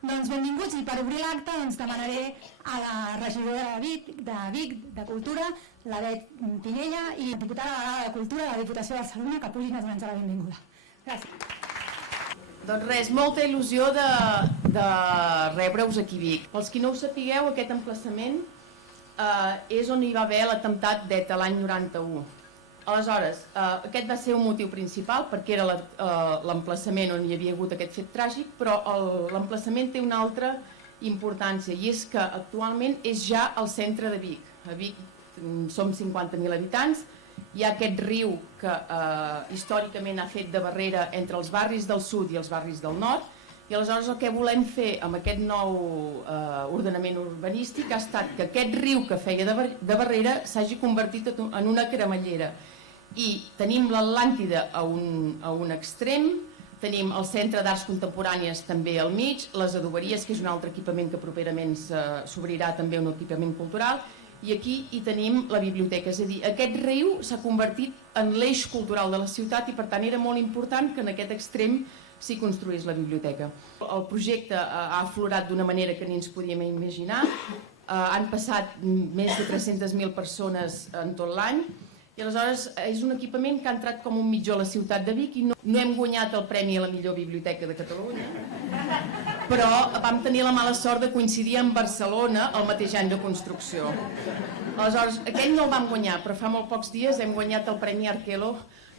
Doncs benvinguts, i per obrir l'acte demanaré a la regidora de Vic de Cultura, la Bet Pinella, i la diputada delegada de Cultura de la Diputació de Barcelona, que pugin a donar-nos la benvinguda. Gràcies. Doncs res, molta il·lusió de rebre-us aquí a Vic. Pels qui no ho sapigueu, aquest emplaçament és on hi va haver l'atemptat d'ETA l'any 91. Aleshores, aquest va ser un motiu principal perquè era l'emplaçament on hi havia hagut aquest fet tràgic, però l'emplaçament té una altra importància, i és que actualment és ja al centre de Vic. A Vic som 50.000 habitants, hi ha aquest riu que històricament ha fet de barrera entre els barris del sud i els barris del nord, i aleshores el que volem fer amb aquest nou ordenament urbanístic ha estat que aquest riu que feia de barrera s'hagi convertit en una cremallera. I tenim l'Atlàntida a un extrem, tenim el Centre d'Arts Contemporànies també al mig, les adoberies, que és un altre equipament que properament s'obrirà també un equipament cultural, i aquí hi tenim la biblioteca. És a dir, aquest riu s'ha convertit en l'eix cultural de la ciutat i per tant era molt important que en aquest extrem s'hi construís la biblioteca. El projecte ha aflorat d'una manera que ni ens podíem imaginar. Han passat més de 300.000 persones en tot l'any i aleshores és un equipament que ha entrat com un mitjó a la ciutat de Vic i no hem guanyat el premi a la millor biblioteca de Catalunya, però vam tenir la mala sort de coincidir amb Barcelona el mateix any de construcció. Aleshores, aquell no el vam guanyar, però fa molt pocs dies hem guanyat el Premi Arquelo,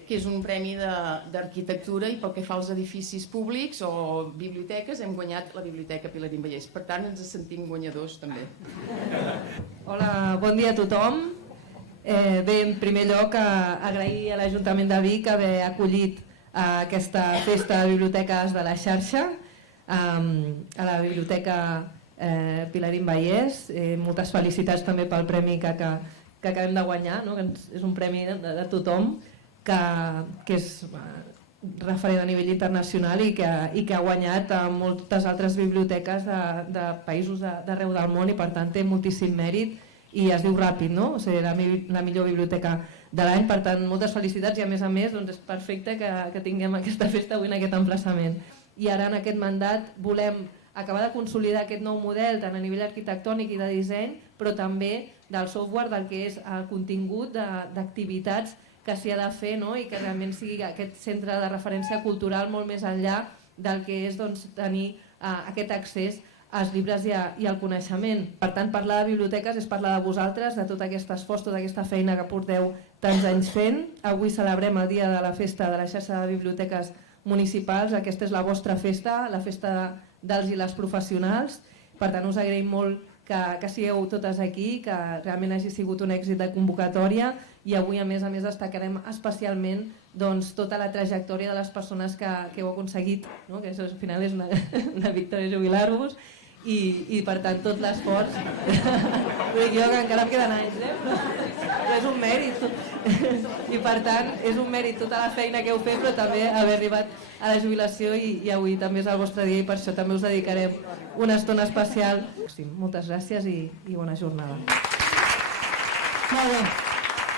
que és un premi d'arquitectura, i pel que fa als edificis públics o biblioteques hem guanyat la Biblioteca Pilarín Vallès. Per tant, ens sentim guanyadors també. Hola, bon dia a tothom. Bé, en primer lloc, agrair a l'Ajuntament de Vic haver acollit aquesta festa de biblioteques de la xarxa, a la Biblioteca Pilarín Vallès. Moltes felicitats també pel premi que acabem de guanyar, que és un premi de tothom, que és referent a nivell internacional i que ha guanyat a moltes altres biblioteques de països d'arreu del món, i per tant té moltíssim mèrit i es diu ràpid, no? O sigui, la millor biblioteca de l'any. Per tant, moltes felicitats, i a més és perfecte que tinguem aquesta festa avui en aquest emplaçament. I ara en aquest mandat volem acabar de consolidar aquest nou model tant a nivell arquitectònic i de disseny, però també del software, del que és el contingut d'activitats que s'hi ha de fer, i que realment sigui aquest centre de referència cultural molt més enllà del que és tenir aquest accés als llibres i al coneixement. Per tant, parlar de biblioteques és parlar de vosaltres, de tot aquest esforç, tota aquesta feina que porteu tants anys fent. Avui celebrem el dia de la festa de la xarxa de biblioteques municipals. Aquesta és la vostra festa, la festa dels i les professionals. Per tant, us agraïm molt que sigueu totes aquí, que realment hagi sigut un èxit de convocatòria, i avui a més destacarem especialment tota la trajectòria de les persones que heu aconseguit, que això al final és una victòria jubilar-vos, i per tant tot l'esforç. Jo que encara em queden anys, però és un mèrit, i per tant és un mèrit tota la feina que heu fet, però també haver arribat a la jubilació, i avui també és el vostre dia i per això també us dedicarem una estona especial. Moltes gràcies i bona jornada. Molt bé,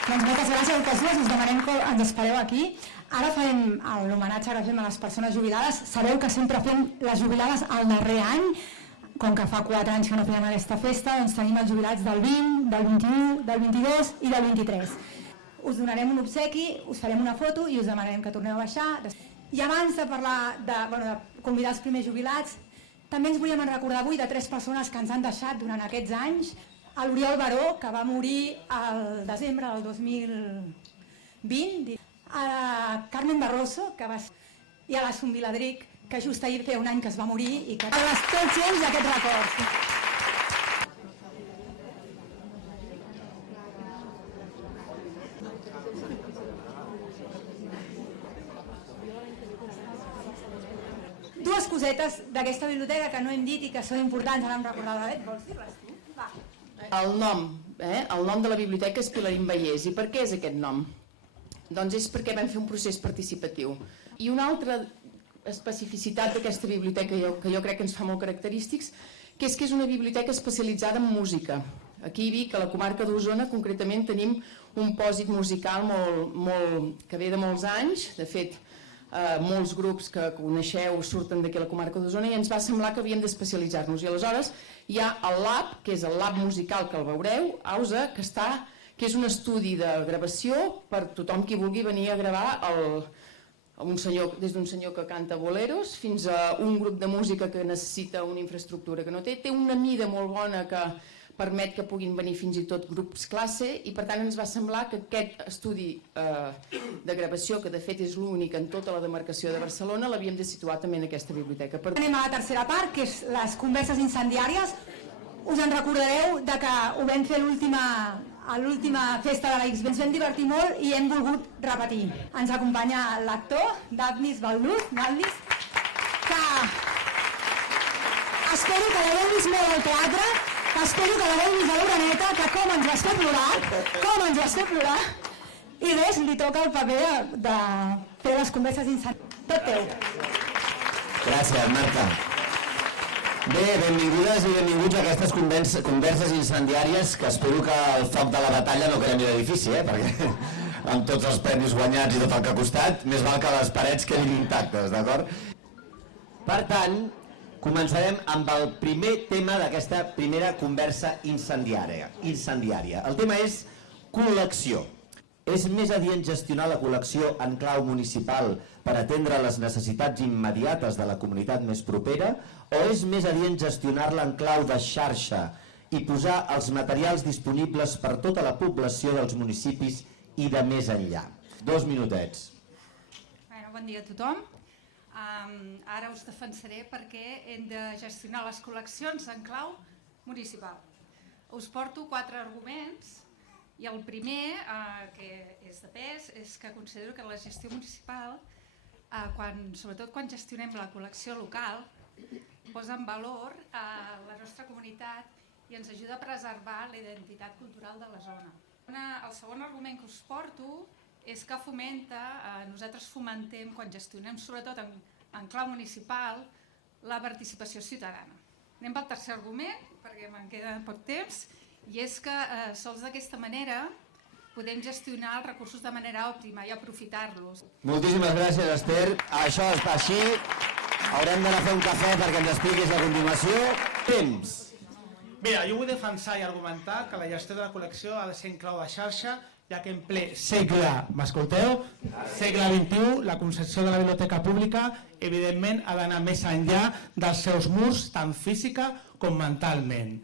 doncs moltes gràcies a tots, us demanem que ens espereu aquí. Ara farem l'homenatge que fem a les persones jubilades. Sabeu que sempre fem les jubilades al darrer any. Com que fa 4 anys que no fèiem aquesta festa, doncs tenim els jubilats del 20, del 21, del 22 i del 23. Us donarem un obsequi, us farem una foto i us demanarem que torneu a baixar. I abans de parlar de convidar els primers jubilats, també ens volíem recordar avui de 3 persones que ens han deixat durant aquests anys. L'Oriol Baró, que va morir al desembre del 2020, a la Carmen Barroso, i a la Zumbiladric, que just ahir feia un any que es va morir, i que a les tots ells d'aquest record. Dues cosetes d'aquesta biblioteca que no hem dit i que són importants, ara em recordava, vols dir-les tu? Va. El nom de la biblioteca és Pilarín Vallès. I per què és aquest nom? Doncs és perquè vam fer un procés participatiu. I una altra especificitat d'aquesta biblioteca que jo crec que ens fa molt característics, que és una biblioteca especialitzada en música. Aquí a Vic, a la comarca d'Osona, concretament tenim un pòsit musical que ve de molts anys. De fet, molts grups que coneixeu surten d'aquí a la comarca d'Osona i ens va semblar que havíem d'especialitzar-nos. I aleshores hi ha el Lab, que és el Lab musical que el veureu, AUSA, que és un estudi de gravació per tothom qui vulgui venir a gravar des d'un senyor que canta boleros fins a un grup de música que necessita una infraestructura que no té. Té una mida molt bona que permet que puguin venir fins i tot grups classe i per tant ens va semblar que aquest estudi de gravació, que de fet és l'únic en tota la demarcació de Barcelona, l'havíem de situar també en aquesta biblioteca. Anem a la tercera part, que és les converses incendiàries. Us en recordareu de que ho vam fer a l'última festa de la X. Ens vam divertir molt i hem volgut repetir. Ens acompanya l'actor Daphnis Balduz, que espero que l'hagueu vist molt al teatre, que espero que l'hagueu vist a l'Uraneta, que com ens vas fer plorar, i res, li toca el paper de fer les converses incendiàries. Tot teu. Gràcies, Marta. Bé, benvingudes i benvinguts a aquestes converses incendiàries, que espero que el foc de la batalla no cremi l'edifici, perquè amb tots els premis guanyats i tot el que ha costat, més val que les parets quedin intactes, d'acord? Per tant, començarem amb el primer tema d'aquesta primera conversa incendiària. El tema és col·lecció. És més adient gestionar la col·lecció en clau municipal per atendre les necessitats immediates de la comunitat més propera o és més adient gestionar-la en clau de xarxa i posar els materials disponibles per tota la població dels municipis i de més enllà? 2 minutets. Bon dia a tothom. Ara us defensaré perquè hem de gestionar les col·leccions en clau municipal. Us porto 4 arguments. I el primer, que és de pes, és que considero que la gestió municipal, sobretot quan gestionem la col·lecció local, posa en valor la nostra comunitat i ens ajuda a preservar la identitat cultural de la zona. El segon argument que us porto és que nosaltres fomentem, quan gestionem sobretot en clau municipal, la participació ciutadana. Anem pel tercer argument, perquè me'n queda poc temps, i és que sols d'aquesta manera podem gestionar els recursos de manera òptima i aprofitar-los. Moltíssimes gràcies, Esther. Això és així. Haurem d'anar a fer un cafè perquè ens expliquis a continuació. Temps. Mira, jo vull defensar i argumentar que la gestió de la col·lecció ha de ser en clau de xarxa, ja que en ple segle, m'escolteu? Segle XXI, la concepció de la biblioteca pública, evidentment, ha d'anar més enllà dels seus murs, tant física com mentalment.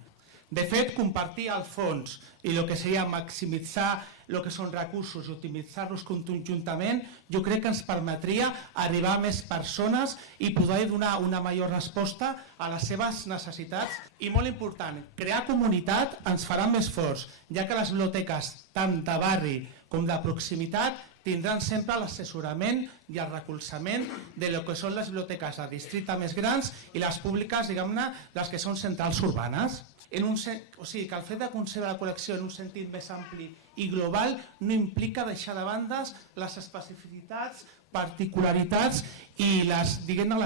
De fet, compartir el fons i el que seria maximitzar el que són recursos i optimitzar-los conjuntament, jo crec que ens permetria arribar a més persones i poder donar una major resposta a les seves necessitats. I molt important, crear comunitat ens farà més forts, ja que les biblioteques, tant de barri com de proximitat, tindran sempre l'assessorament i el recolzament de lo que són les biblioteques de districte més grans i les públiques, diguem-ne, les que són centrals urbanes. O sigui, que el fet de concebre la col·lecció en un sentit més ampli i global no implica deixar de banda les especificitats, particularitats i les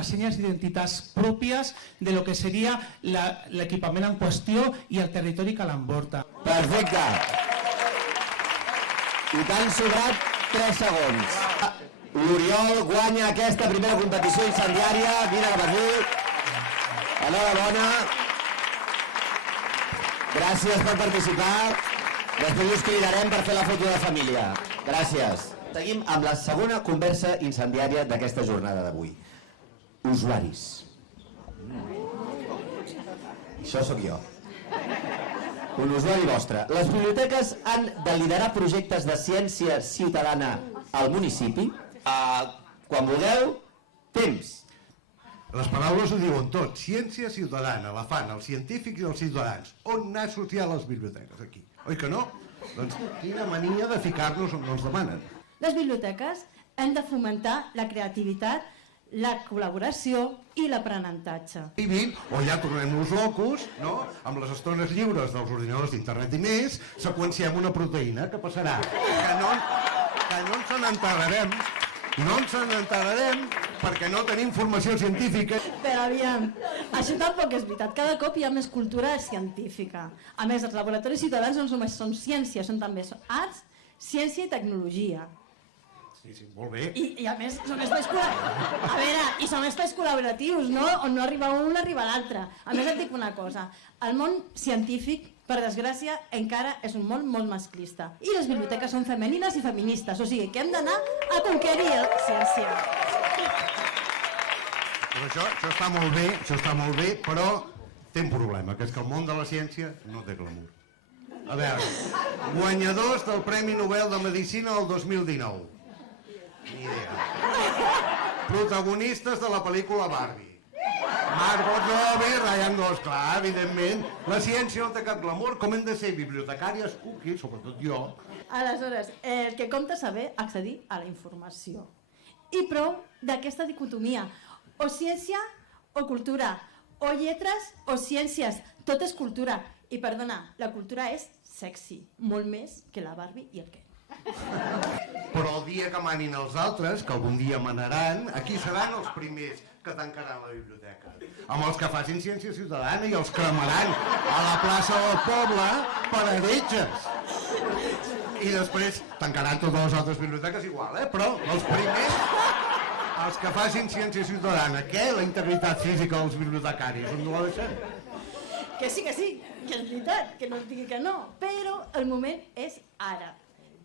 senyes d'identitats pròpies de lo que seria l'equipament en qüestió i el territori que l'envolta. Perfecte. I t'han sobrat 3 segons. L'Oriol guanya aquesta primera competició incendiària. Vine cap aquí. Enhorabona. Gràcies per participar. Després us cridarem per fer la foto de família. Gràcies. Seguim amb la segona conversa incendiària d'aquesta jornada d'avui. Usuaris. Això sóc jo. Un usuari vostre. Les biblioteques han de liderar projectes de ciència ciutadana al municipi. Quan vulgueu, temps. Les paraules ho diuen tot. Ciència ciutadana, la fan els científics i els ciutadans. On n'ha sortit a les biblioteques, aquí? Oi que no? Doncs quina mania de ficar-nos on no ens demanen. Les biblioteques han de fomentar la creativitat, la col·laboració i l'aprenentatge. O ja tornem-nos locos, no? Amb les estones lliures dels ordinadors d'internet i més, seqüenciem una proteïna. Què passarà? Que no ens n'enterrarem. No ens n'enterrarem perquè no tenim formació científica. Però aviam, això tampoc és veritat. Cada cop hi ha més cultura científica. A més, els laboratoris ciutadans no només són ciència, són també arts, ciència i tecnologia. Sí, molt bé. I a més són espais col·laboratius. A veure, i són espais col·laboratius, no? On no arriba un, arriba l'altre. A més et dic una cosa, el món científic, per desgràcia, encara és un món molt masclista. I les biblioteques són femenines i feministes, o sigui que hem d'anar a conquerir la ciència. Però això està molt bé, però té un problema, que és que el món de la ciència no té glamour. A veure, guanyadors del Premi Nobel de Medicina el 2019. Ni idea. Protagonistes de la pel·lícula Barbie. Margot Robbie, Ryan Gosling, clar, evidentment. La ciència no té cap glamour, com hem de ser bibliotecàries cookies, sobretot jo. Aleshores, el que compta saber accedir a la informació. I prou d'aquesta dicotomia, o ciència o cultura, o lletres o ciències, tot és cultura. I perdona, la cultura és sexy, molt més que la Barbie i el Ken. Però el dia que manin els altres, que algun dia manaran, aquí seran els primers que tancaran la biblioteca. Amb els que facin ciència ciutadana i els cremaran a la plaça del poble per heretges. I després tancaran totes les altres biblioteques igual, però els primers, els que facin ciència ciutadana, què? La integritat física dels bibliotecaris, on no la deixem? Que sí, que és veritat, que no es digui que no, però el moment és ara.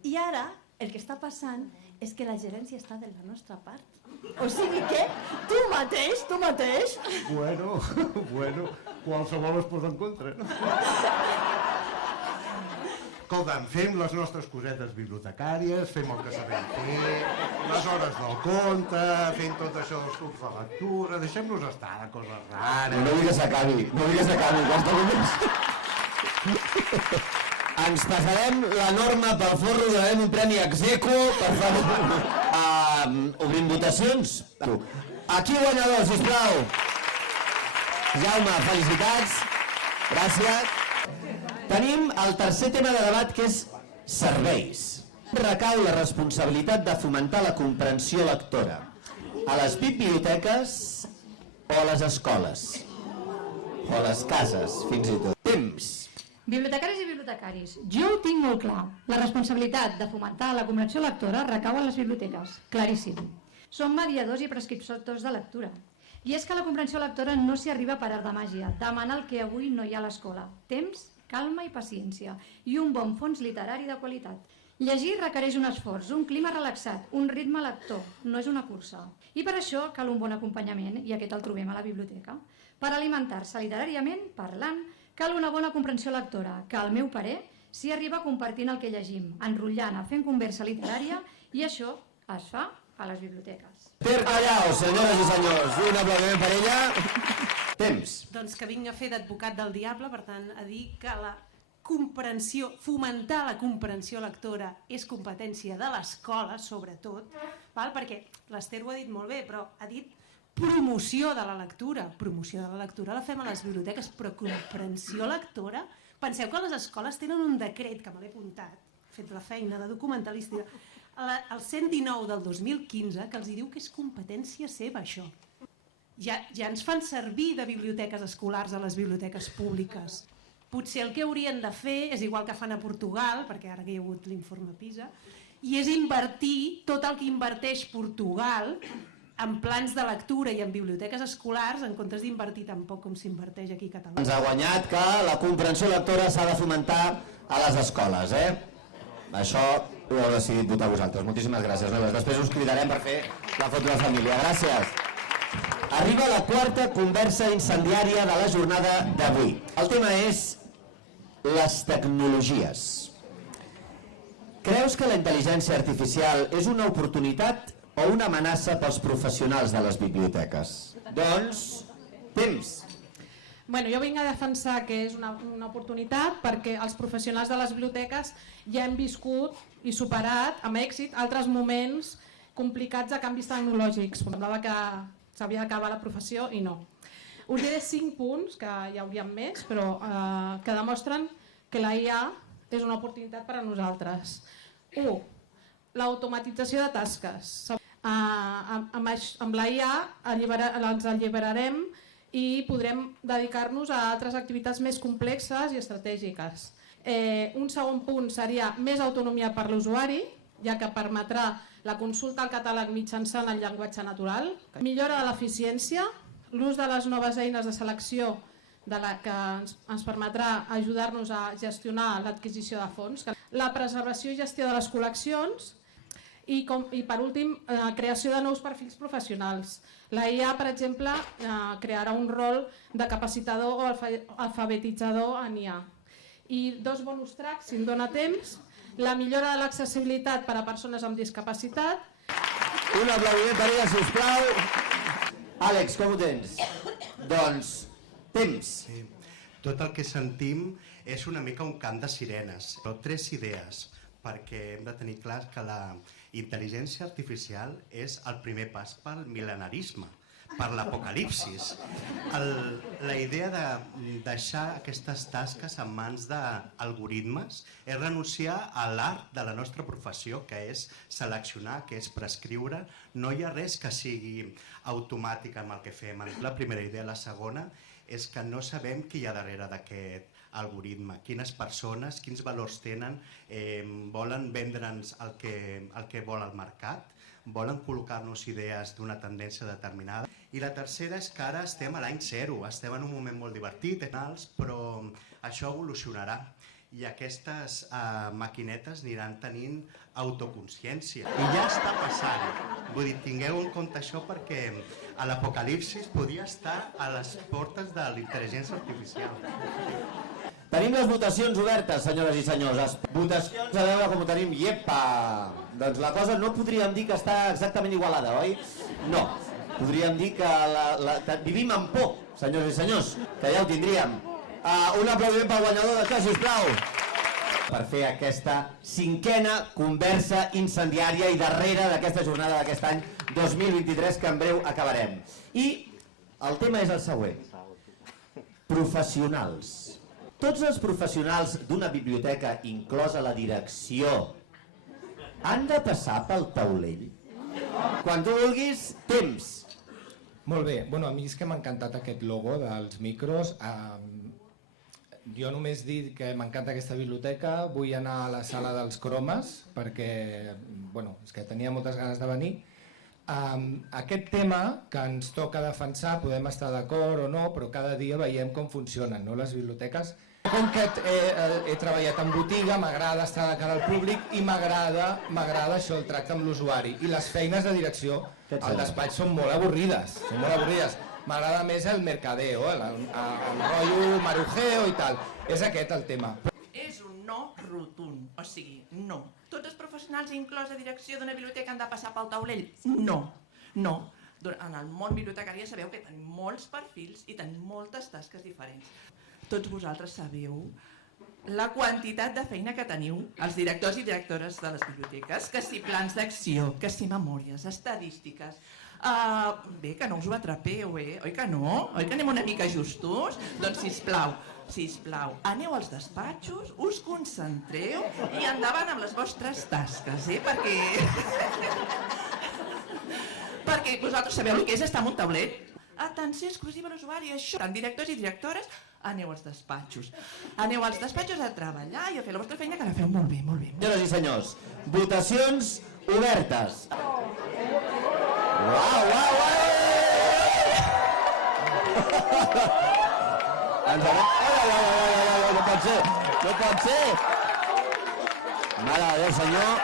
I ara el que està passant és que la gerència està de la nostra part. O sigui que tu mateix... Bueno, qualsevol es posa en contra. Escolta'm, fem les nostres cosetes bibliotecàries, fem el que sabem fer, les hores del conte, fem tot això dels clubs de lectura, deixem-nos estar de coses rares. No vull que s'acabi, que està només. Ens passarem la norma pel forro, donarem un premi execo, per favor. Obrim votacions. Aquí guanyador, sisplau. Jaume, felicitats. Gràcies. Tenim el tercer tema de debat, que és serveis. Recau la responsabilitat de fomentar la comprensió lectora a les biblioteques o a les escoles, o a les cases, fins i tot. Temps. Bibliotecaris i bibliotecaris, jo ho tinc molt clar. La responsabilitat de fomentar la comprensió lectora recau a les biblioteques, claríssim. Som mediadors i prescriptors de lectura. I és que la comprensió lectora no s'hi arriba per art de màgia, demana el que avui no hi ha a l'escola. Temps, calma i paciència, i un bon fons literari de qualitat. Llegir requereix un esforç, un clima relaxat, un ritme lector, no és una cursa. I per això cal un bon acompanyament, i aquest el trobem a la biblioteca. Per alimentar-se literàriament, parlant, cal una bona comprensió lectora, que al meu parer s'hi arriba compartint el que llegim, enrotllant, fent conversa literària, i això es fa a les biblioteques. Ter Callao, senyores i senyors, un aplaudiment per ella. Temps. Doncs que vinc a fer d'advocat del diable, per tant, a dir que la comprensió, fomentar la comprensió lectora és competència de l'escola, sobretot, perquè l'Ester ho ha dit molt bé, però ha dit promoció de la lectura. Promoció de la lectura la fem a les biblioteques, però comprensió lectora... Penseu que les escoles tenen un decret, que me l'he apuntat, fet la feina de documentalista, el 119 del 2015, que els diu que és competència seva, això. Ja ens fan servir de biblioteques escolars a les biblioteques públiques. Potser el que haurien de fer és igual que fan a Portugal, perquè ara que hi ha hagut l'informe PISA, i és invertir tot el que inverteix Portugal en plans de lectura i en biblioteques escolars, en comptes d'invertir tan poc com s'inverteix aquí a Catalunya. Ens ha guanyat que la comprensió lectora s'ha de fomentar a les escoles, Això ho heu decidit votar vosaltres. Moltíssimes gràcies, noies. Després us cridarem per fer la foto de família. Gràcies. Arriba la quarta conversa incendiària de la jornada d'avui. El tema és les tecnologies. Creus que la intel·ligència artificial és una oportunitat o una amenaça pels professionals de les biblioteques? Doncs, temps. Jo vinc a defensar que és una oportunitat perquè els professionals de les biblioteques ja hem viscut i superat amb èxit altres moments complicats de canvis tecnològics. Semblava que s'havia d'acabar la professió i no. Us diré 5 punts, que hi haurien més, però que demostren que la IA és una oportunitat per a nosaltres. 1. L'automatització de tasques. Amb la IA ens alliberarem i podrem dedicar-nos a altres activitats més complexes i estratègiques. Un segon punt seria més autonomia per l'usuari, ja que permetrà la consulta al catàleg mitjançant el llenguatge natural, millora de l'eficiència, l'ús de les noves eines de selecció que ens permetrà ajudar-nos a gestionar l'adquisició de fons, la preservació i gestió de les col·leccions i per últim, creació de nous perfils professionals. La IA, per exemple, crearà un rol de capacitador o alfabetitzador en IA. I 2 bonus tracks, si em dóna temps, la millora de l'accessibilitat per a persones amb discapacitat. Un aplaudiment per ella, sisplau. Àlex, com ho tens? Doncs, temps. Sí. Tot el que sentim és una mica un cant de sirenes. 3 idees, perquè hem de tenir clar que la intel·ligència artificial és el primer pas pel mil·lenarisme, per l'apocalipsis. La idea de deixar aquestes tasques en mans d'algoritmes és renunciar a l'art de la nostra professió, que és seleccionar, que és prescriure. No hi ha res que sigui automàtic amb el que fem. La primera idea. La segona és que no sabem qui hi ha darrere d'aquest algoritme, quines persones, quins valors tenen, volen vendre'ns el que vol el mercat, volen col·locar-nos idees d'una tendència determinada. I la tercera és que ara estem a l'any 0, estem en un moment molt divertit, però això evolucionarà i aquestes maquinetes aniran tenint autoconsciència. I ja està passant. Vull dir, tingueu en compte això perquè a l'apocalipsis podria estar a les portes de la intel·ligència artificial. Tenim les votacions obertes, senyores i senyors. Votacions a veure com ho tenim. Iepa! Doncs la cosa no podríem dir que està exactament igualada, oi? No. Podríem dir que vivim amb por, senyors i senyors, que ja ho tindríem. Un aplaudiment pel guanyador d'això, sisplau. Per fer aquesta 5a conversa incendiària i darrera d'aquesta jornada d'aquest any 2023 que en breu acabarem. I el tema és el següent. Professionals. Tots els professionals d'una biblioteca, inclosa la direcció, han de passar pel taulell? Quan tu vulguis, temps. Molt bé, a mi és que m'ha encantat aquest logo dels micros. Jo només dic que m'encanta aquesta biblioteca, vull anar a la sala dels cromes perquè és que tenia moltes ganes de venir. Aquest tema que ens toca defensar, podem estar d'acord o no, però cada dia veiem com funcionen les biblioteques. Com que he treballat en botiga, m'agrada estar de cara al públic i m'agrada això, el tracte amb l'usuari. I les feines de direcció al despatx són molt avorrides, M'agrada més el mercadeo, el rotllo marujeo i tal. És aquest el tema. És un no rotund, o sigui, no. Tots els professionals, inclòs la direcció d'una biblioteca, han de passar pel taulell? No. En el món bibliotecari ja sabeu que tenim molts perfils i tenim moltes tasques diferents. Tots vosaltres sabeu la quantitat de feina que teniu, els directors i directores de les biblioteques, que si plans d'acció, que si memòries, estadístiques. Bé, que no us ho atrapeu, oi que no? Oi que anem una mica justos? Doncs sisplau, aneu als despatxos, us concentreu i endavant amb les vostres tasques, perquè vosaltres sabeu el que és estar en un taulell. Atenció exclusiva a l'usuari, això. Tant directors i directores, aneu als despatxos. Aneu als despatxos a treballar i a fer la vostra feina, que la feu molt bé, molt bé. Senyores i senyors, votacions obertes. Uau! No pot ser! Mare de Déu, senyor!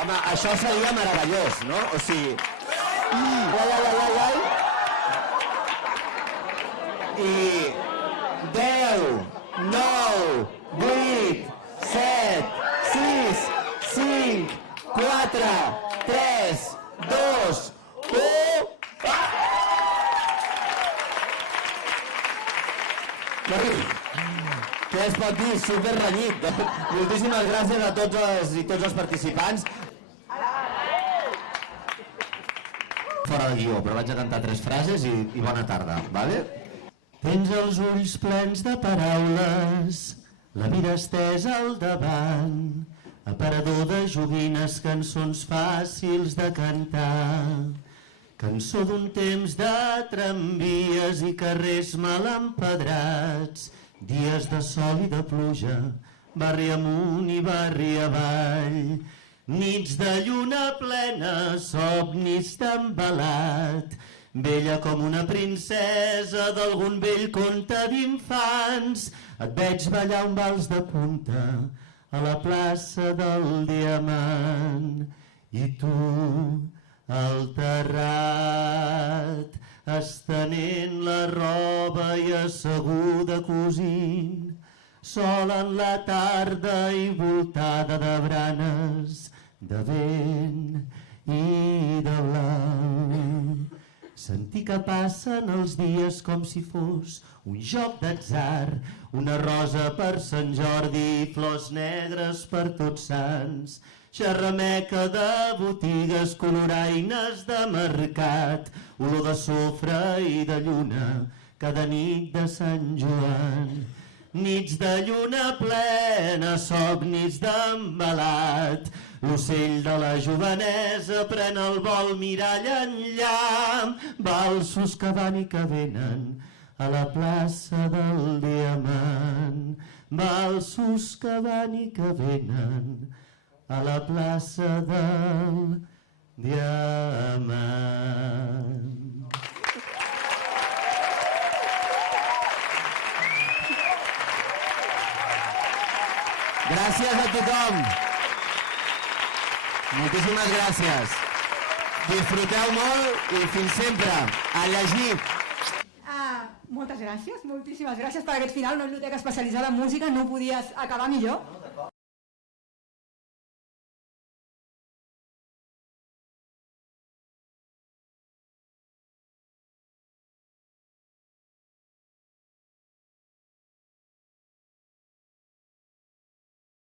Home, això seria meravellós, no? O sigui... I 10, 9, 8, 7, 6, 5, 4, 3, 2, 1... Què es pot dir? Superrenyit. Moltíssimes gràcies a tots els participants. Fora de guió, però vaig a cantar 3 frases i bona tarda, vale? Tens els ulls plens de paraules, la vida estesa al davant, aparador de joguines, cançons fàcils de cantar, cançó d'un temps de tramvies i carrers mal empedrats, dies de sol i de pluja, barri amunt i barri avall, Nits de lluna plena, somnis d'embalat, vella com una princesa d'algun vell conte d'infants. Et veig ballar un vals de punta a la plaça del Diamant. I tu, al terrat, estenent la roba i asseguda cosint, sol en la tarda i voltada de branes, de vent i de blau. Sentir que passen els dies com si fos un joc d'atzar, una rosa per Sant Jordi i flors negres per Tots Sants, xerrameca de botigues, coloraines de mercat, olor de sofre i de lluna cada nit de Sant Joan. Nits de lluna plena, somnis d'embalat, l'ocell de la jovenesa pren el vol mirall enllà, valsos que van i que venen a la plaça del Diamant, valsos que van i que venen a la plaça del Diamant. Gràcies a tothom. Moltíssimes gràcies. Disfruteu molt i fins sempre. A llegir. Moltes gràcies, moltíssimes gràcies per aquest final. Una biblioteca especialitzada en música, no podies acabar millor.